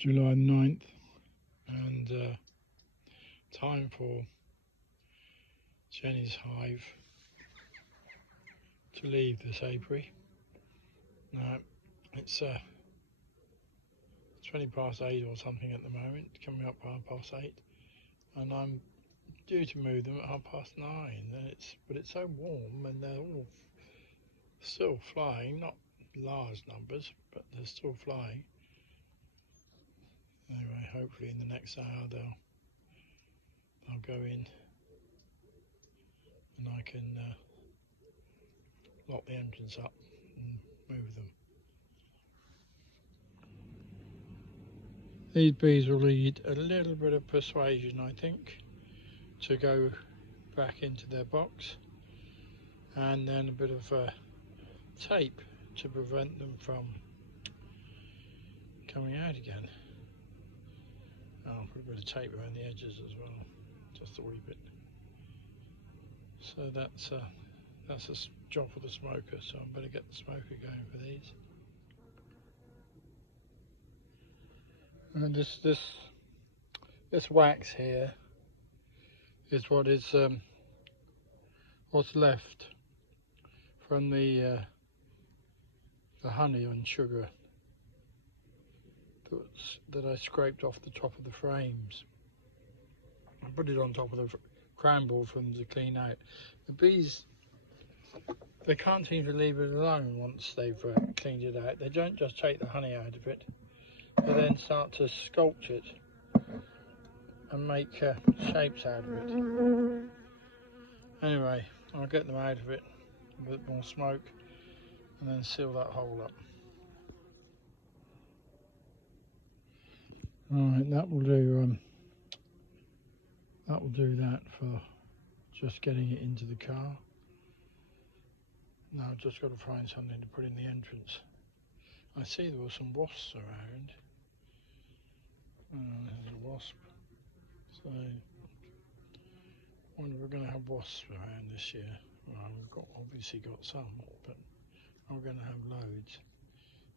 July 9th, and time for Jenny's hive to leave this apiary. Now it's 20 past 8 or something at the moment, coming up 8:30, and I'm due to move them at 9:30. But it's so warm, and they're all still flying, not large numbers, but they're still flying. Anyway, hopefully in the next hour they'll go in, and I can lock the entrance up and move them. These bees will need a little bit of persuasion, I think, to go back into their box, and then a bit of tape to prevent them from coming out again. I'll put a bit of tape around the edges as well, just a wee bit. So that's a job for the smoker, so I better get the smoker going for these. And this wax here is what is what's left from the honey and sugar that I scraped off the top of the frames. I put it on top of the crown board for them to clean out. The bees, they can't seem to leave it alone once they've cleaned it out. They don't just take the honey out of it, they then start to sculpt it and make shapes out of it. Anyway, I'll get them out of it, a bit more smoke, and then seal that hole up. Right, that will do that for just getting it into the car. Now I've just got to find something to put in the entrance. I see there were some wasps around. There's a wasp. So I wonder if we're going to have wasps around this year. Well, we've obviously got some, but we're going to have loads.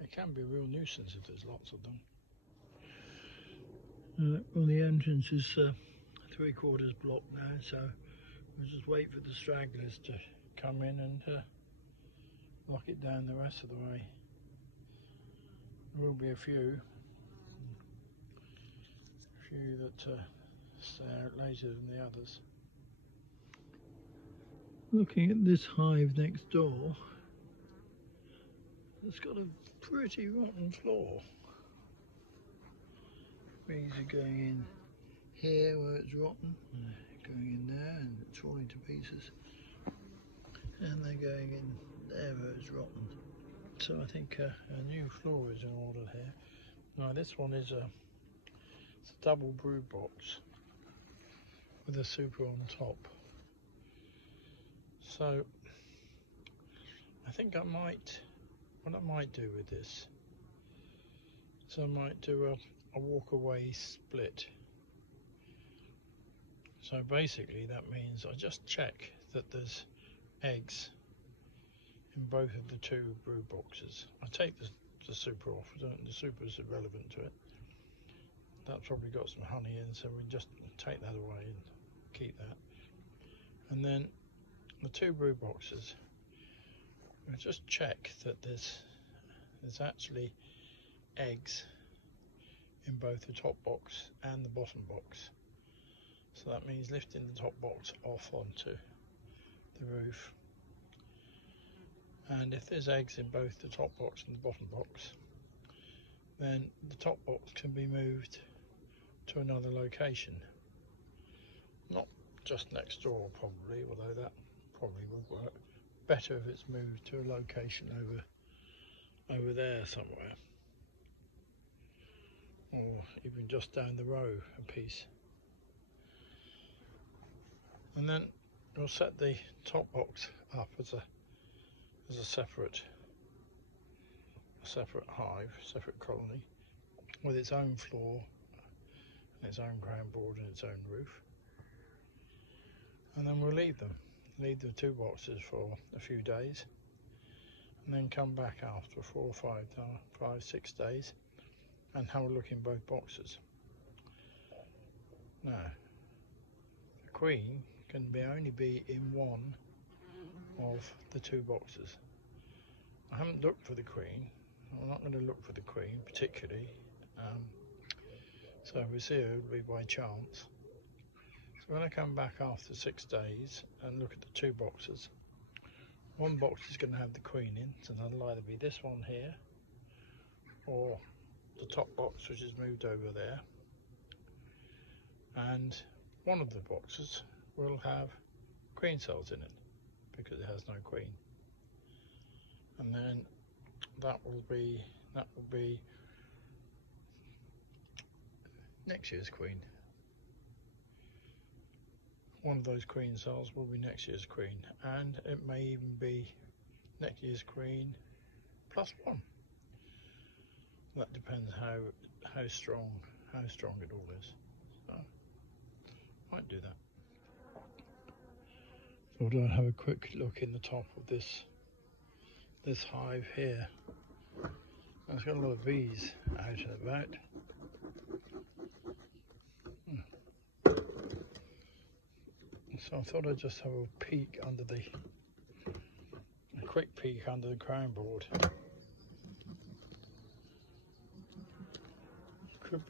It can be a real nuisance if there's lots of them. Well, the entrance is 3/4 blocked now, so we'll just wait for the stragglers to come in and lock it down the rest of the way. There will be a few that stay out later than the others. Looking at this hive next door, it's got a pretty rotten floor. Bees are going in here where it's rotten, going in there and it's falling to pieces, and they're going in there where it's rotten. So I think a new floor is in order here. Now this one is it's a double brood box with a super on top. So I think what I might do with this, so I might do a walk away split. So basically that means I just check that there's eggs in both of the two brood boxes. I take the super off, the super is irrelevant to it. That's probably got some honey in, so we just take that away and keep that. And then the two brood boxes, I just check that there's actually eggs in both the top box and the bottom box. So that means lifting the top box off onto the roof, and if there's eggs in both the top box and the bottom box, then the top box can be moved to another location. Not just next door probably, although that probably would work. Better if it's moved to a location over there somewhere, or even just down the row a piece. And then we'll set the top box up as a separate hive, separate colony, with its own floor and its own ground board and its own roof. And then we'll leave the two boxes for a few days, and then come back after 4 or 5, 6 days and have a look in both boxes. Now, the queen can only be in one of the two boxes. I haven't looked for the queen. I'm not going to look for the queen particularly. So we see it will be by chance. So when I come back after 6 days and look at the two boxes, one box is going to have the queen in, so that'll either be this one here or the top box which is moved over there, and one of the boxes will have queen cells in it because it has no queen, and then that will be next year's queen. One of those queen cells will be next year's queen, and it may even be next year's queen plus one. That depends how strong it all is. So might do that. Thought I'd have a quick look in the top of this hive here. It's got a lot of bees out and about. So I thought I'd just have a quick peek under the crown board. Could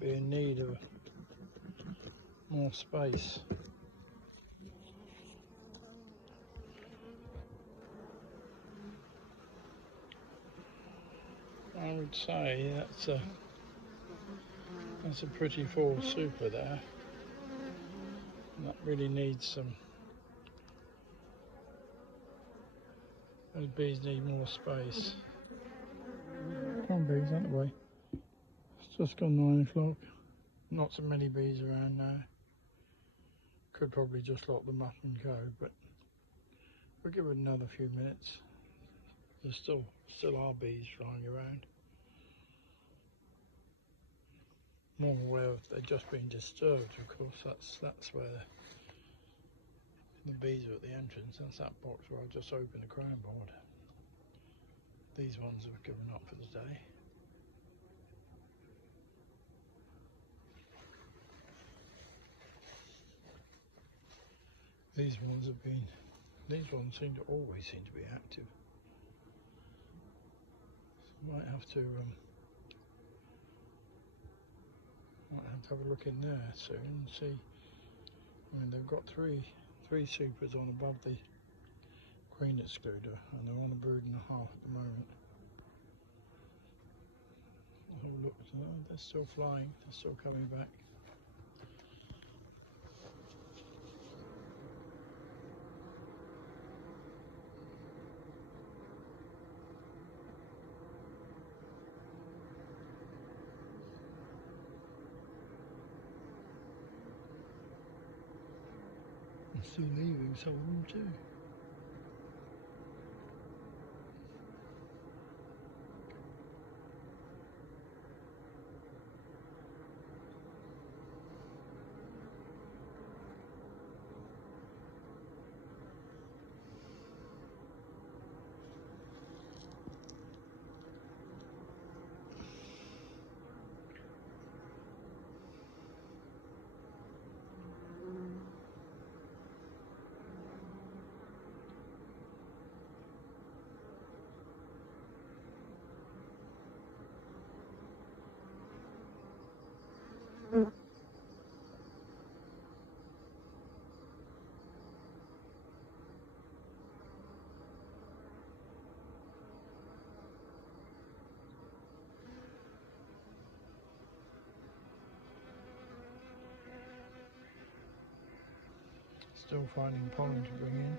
be in need of more space. I would say that's a pretty full super there. And that really needs some. Those bees need more space. Come on, bees, out the way. It's just gone 9 o'clock. Not so many bees around now. Could probably just lock them up and go, but we'll give it another few minutes. There still are bees flying around. More aware of they've just been disturbed, of course. That's where the bees are at the entrance. That's that box where I just opened the crown board. These ones have given up for the day. These ones seem to always be active. So might have to have a look in there soon and see. I mean, they've got three supers on above the queen excluder, and they're on a brood and a half at the moment. I'll have a look. They're still flying. They're still coming back. I'm still leaving some of them too. Still finding pollen to bring in.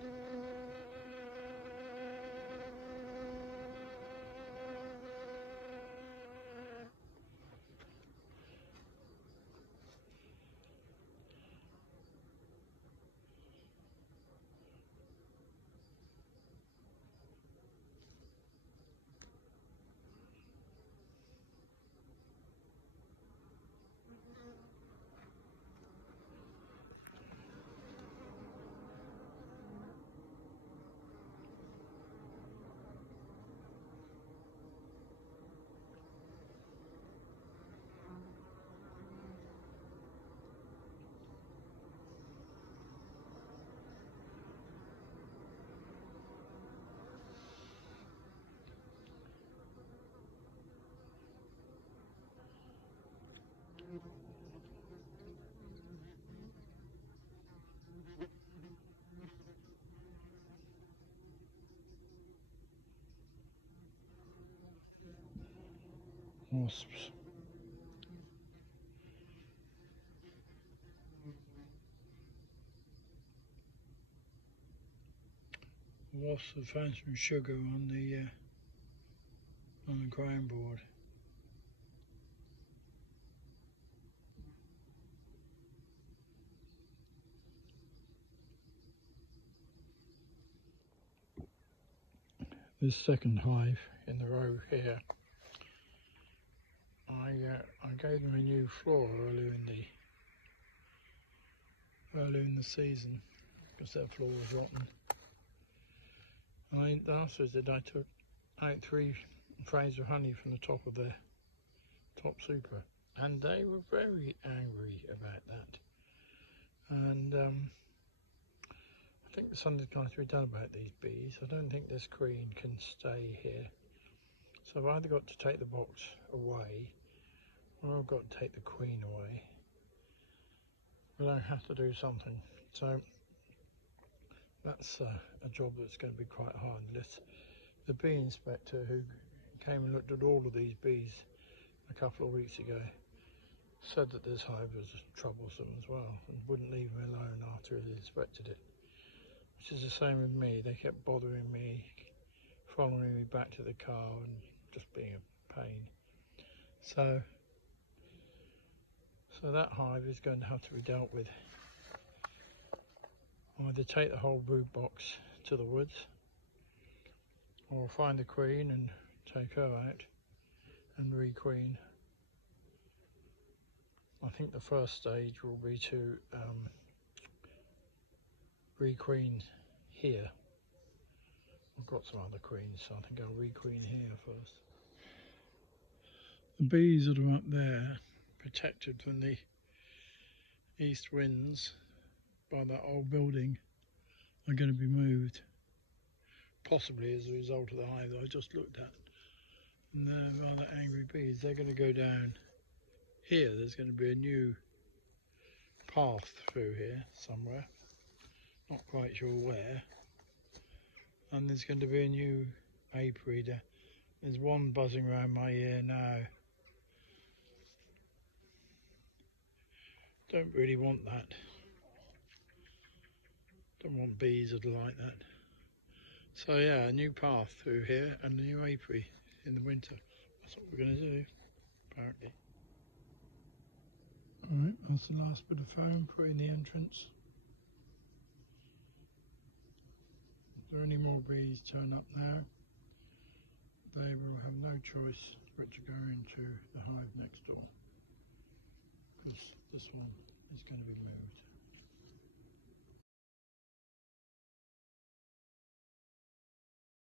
wasps. Wasps have found some sugar on the ground board. This second hive in the row here, I gave them a new floor earlier in the season because their floor was rotten. And afterwards I took out 3 frames of honey from the top of their top super, and they were very angry about that. And I think something's got to be done about these bees. I don't think this queen can stay here. So I've either got to take the box away or I've got to take the queen away. But I have to do something. So that's a job that's going to be quite hard. The bee inspector who came and looked at all of these bees a couple of weeks ago said that this hive was troublesome as well and wouldn't leave me alone after he inspected it. Which is the same with me. They kept bothering me, following me back to the car and just being a pain. So that hive is going to have to be dealt with. Either take the whole brood box to the woods, or find the queen and take her out and re-queen. I think the first stage will be to re-queen here. I've got some other queens, so I think I'll re-queen here first. The bees that are up there, protected from the east winds by that old building, are going to be moved, possibly as a result of the hive that I just looked at. And they're rather angry bees. They're going to go down here. There's going to be a new path through here somewhere, not quite sure where. And there's going to be a new apiary there. There's one buzzing around my ear now. Don't really want that. Don't want bees that are like that. So yeah, a new path through here and a new apiary in the winter. That's what we're going to do, apparently. Alright, that's the last bit of foam put in the entrance. If there are any more bees turn up now, they will have no choice but to go into the hive next door, because this one is going to be moved.